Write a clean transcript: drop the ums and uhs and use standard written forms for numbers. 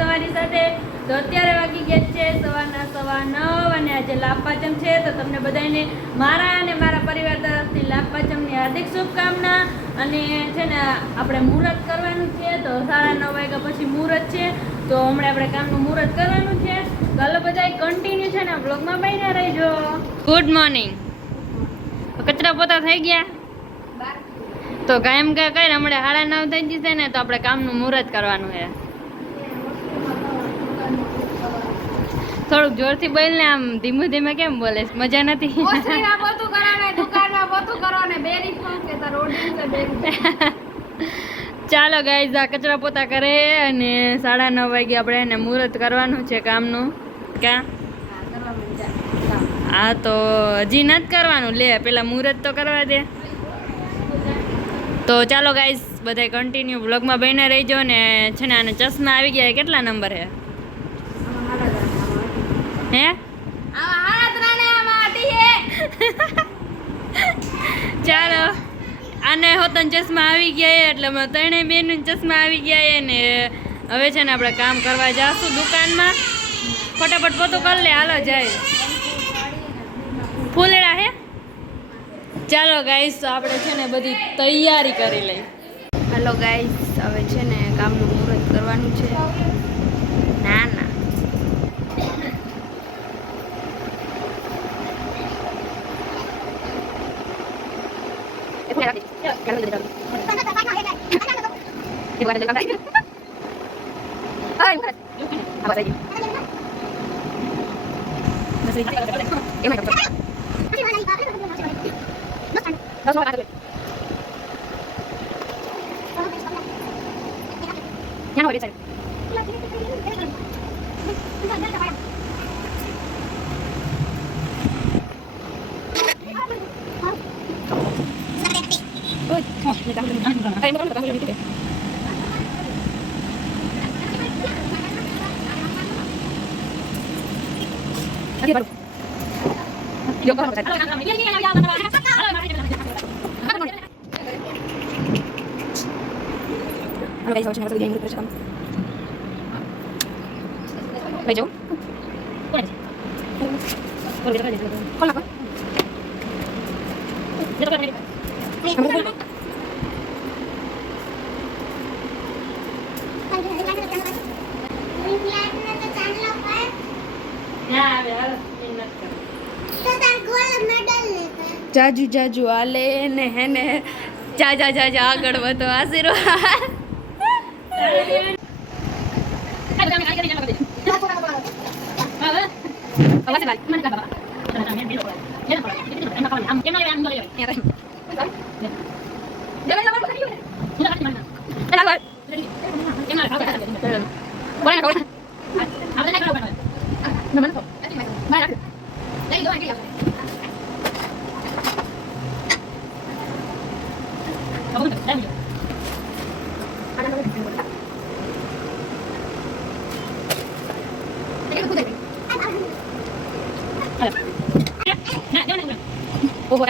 તમારી સાથે. તો અત્યારે વાગી ગયા છે સવારના 9:15 અને આજે લાભ પાંચમ છે. તો તમને બધાને મારા અને મારા પરિવાર તરફથી લાભ પાંચમની હાર્દિક શુભકામના. અને છે ને આપણે મુહૂર્ત કરવાનું છે, તો 9:30 વાગ્યા પછી મુહૂર્ત છે. તો હમણાં આપણે કામનું મુહૂર્ત કરવાનું છે. તો હાલો બધા કન્ટિન્યુ છે ને બ્લોગમાં બન્યા રહેજો. Good morning. કચરા પોતા થઈ ગયા? તો કાયમ કઈ હમણાં 9:30 થઈ જશે ને, તો આપણે કામનું મુહૂર્ત કરવાનું છે. થોડુંક જોરથી બોલ ને, આમ ધીમું ધીમે કેમ બોલે? મજા નથી. ચાલો ગાઈઝ, આ કચરા પોતા કરે અને 9:30 વાગે આપણે એને મુહૂર્ત કરવાનું છે કામનું. ક્યાં? હા, તો હજી નથી કરવાનું, લે પેલા મુહૂર્ત તો કરવા દે. તો ચાલો ગાઈઝ, બધા કન્ટિન્યુ બ્લોગમાં બન્યા રહેજો. ને છે ને આને ચશ્મા આવી ગયા. કેટલા નંબર હે? હે ચાલો, આને હોતન ચશ્મા આવી ગયા એટલે અમે ત્રણેય બેન ચશ્મા આવી ગયા. ને હવે છે ને આપણે કામ કરવા જાશું દુકાનમાં. ફટાફટ પોતું કરી લે, હાલો જાય. ફૂલડા હે? ચાલો ગાઈસ, આપણે છે ને બધી તૈયારી કરી લઈ. હાલો ગાઈસ, હવે છે ને કામનું મુહૂર્ત કરવાનું છે. ના ના, જાજુ જાજુ હાલે ને હે ને, જાજા જાજા આગળ વધો. આશીર્વાદ. Oh,